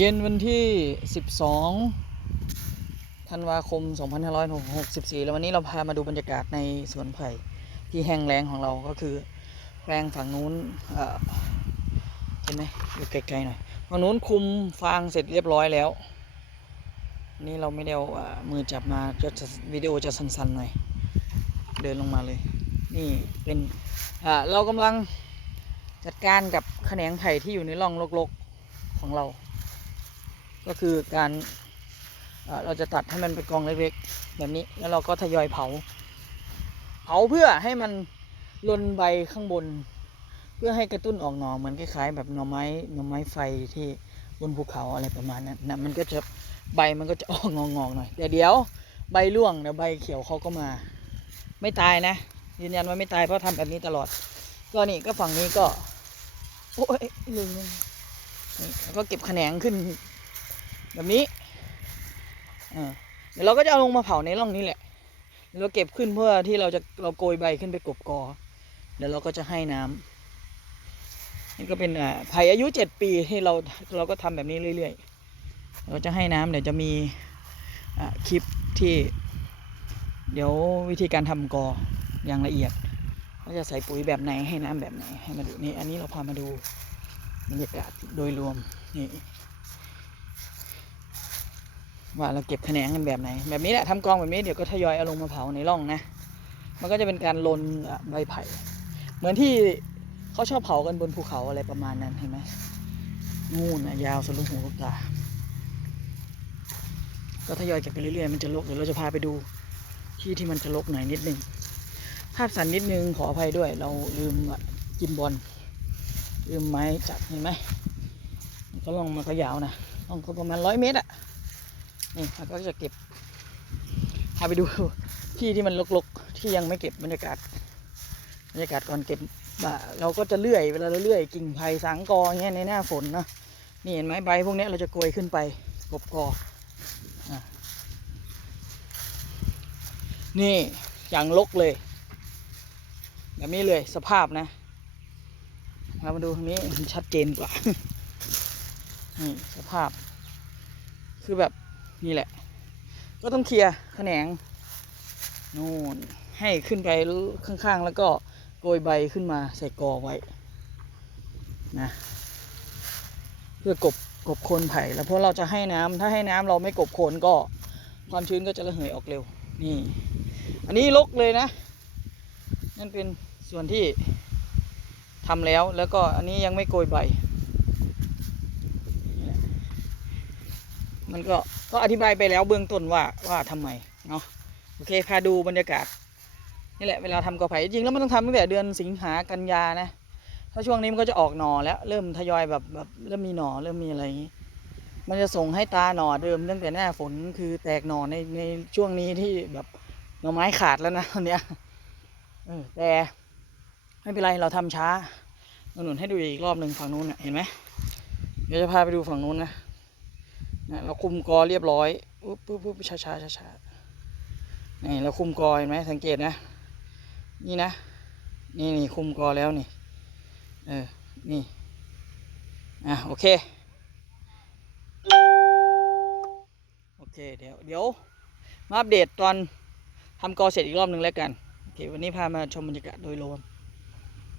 เย็นวันที่ 12 ธันวาคม 2564 แล้ววันนี้เราพามาดูบรรยากาศในสวนไผ่ที่แห้งแล้งของเราก็คือแปลงฝั่งนู้นเอ่อเห็นไหมอยู่ไกลๆหน่อยฝั่งนู้นคุมฟางเสร็จเรียบร้อยแล้ว นี่เราไม่ได้เอามือจับมาจะจะวิดีโอจะสั้นๆหน่อย เดินลงมาเลย นี่เป็นอ่าเรากำลังจัดการกับแขนงไผ่ที่อยู่ในร่องรกๆของเรา ก็คือการเราจะตัดให้มันเป็นกองเล็กๆแบบนี้แล้วเราก็ทยอยเผา เผาเพื่อให้มันลนใบข้างบน เพื่อให้กระตุ้นออกหน่อเหมือนคล้ายๆ แบบหน่อไม้หน่อไม้ไฟที่บนภูเขาอะไรประมาณนั้นนะมันก็จะใบมันก็จะออกงอกๆหน่อยแต่เดี๋ยวใบร่วงเดี๋ยวใบเขียวเขาก็มา ไม่ตายนะ ยืนยันว่าไม่ตายเพราะทำแบบนี้ตลอด ก็นี่ก็ฝั่งนี้ก็ โอ้ยลืมนี่แล้วก็เก็บแขนงขึ้น แบบนี้เดี๋ยวเราก็จะเอาลงมาเผาในร่องนี้แหละเราเก็บขึ้นเพื่อที่เราจะเราโกยใบขึ้นไปกบกอ เดี๋ยวเราก็จะให้น้ำนี่ก็เป็นอไผ่อายุเจ็ดปีที่เราเราก็ทำแบบนี้เรื่อยๆ เราจะให้น้ำเดี๋ยวจะมีคลิปที่ เดี๋ยววิธีการทำกออย่างละเอียดว่าจะใส่ปุ๋ยแบบไหนให้น้ำแบบไหนให้มาดูนี่อันนี้เราพามาดูบรรยากาศโดยรวมนี่ ว่าเราเก็บแขนงกันแบบไหน แบบนี้แหละทำกองแบบนี้เดี๋ยวก็ทยอยเอาลงมาเผาในร่องนะ มันก็จะเป็นการลนใบไผ่ เหมือนที่เขาชอบเผากันบนภูเขาอะไรประมาณนั้นเห็นไหมนู่นนะยาวสลุงหูลูกตา ก็ทยอยเก็บไปเรื่อยๆมันจะลกเดี๋ยวเราจะพาไปดูที่ที่มันจะลกหน่อยนิดนึงภาพสั่นนิดนึงขออภัยด้วย เราลืมกินบอลลืมไม้จับเห็นไหมก็ลองมันก็ยาวนะลองก็ประมาณร้อยเมตรอะ นี่เราก็จะเก็บพาไปดูที่ที่มันรกๆ ที่ยังไม่เก็บบรรยากาศบรรยากาศก่อนเก็บอะเราก็จะเลื่อยเวลาเราเลื่อยกิ่งไผ่สังกอเงี้ยในหน้าฝนนะนี่เห็นไหมใบพวกนี้เราจะโกยขึ้นไปกบกอนี่อย่างลกเลยแบบนี้เลยสภาพนะเรามาดูทางนี้มันชัดเจนกว่านี่สภาพคือแบบ นี่แหละ ก็ต้องเคลียร์แขนงนู่นให้ขึ้นไปข้างๆ แล้วก็โกยใบขึ้นมาใส่กอไว้นะเพื่อกบกบโคนไผ่แล้วเพราะเราจะให้น้ำถ้าให้น้ำเราไม่กบโคนก็ความชื้นก็จะระเหยออกเร็วนี่ อันนี้ลกเลยนะ นั่นเป็นส่วนที่ทำแล้วแล้วก็อันนี้ยังไม่โกยใบนี่แหละ มันก็ก็อธิบายไปแล้วเบื้องต้นว่าว่าทำไมเนาะโอเคพาดูบรรยากาศนี่แหละเวลาทำกอไผ่จริงแล้วมันต้องทำตั้งแต่เดือนสิงหากันยานะถ้าช่วงนี้มันก็จะออกหน่อแล้ว เริ่มทยอยแบบแบบเริ่มมีหน่อเริ่มมีอะไรอย่างนี้มันจะส่งให้ตาหน่อเดิมตั้งแต่หน้าฝนคือแตกหน่อในในช่วงนี้ที่แบบหน่อไม้ขาดแล้วนะตอนเนี้ยเออแต่ไม่เป็นไรเราทำช้าเราหนุนให้ดูอีกรอบหนึ่งฝั่งนู้นน่ะเห็นไหมเดี๋ยวจะพาไปดูฝั่งนู้นนะ นะเราคุมกอเรียบร้อยปุ๊บปุ๊บปุ๊บช้าช้าช้าช้านี่เราคุมกอเห็นไหมสังเกตนะ นี่นะ นี่นี่คุมกอแล้วนี่ เออ นี่ อะโอเค โอเค เดี๋ยวเดี๋ยวมาอัปเดตตอนทำกอเสร็จอีกรอบหนึ่งแล้วกัน โอเค วันนี้พามาชมบรรยากาศโดยรวม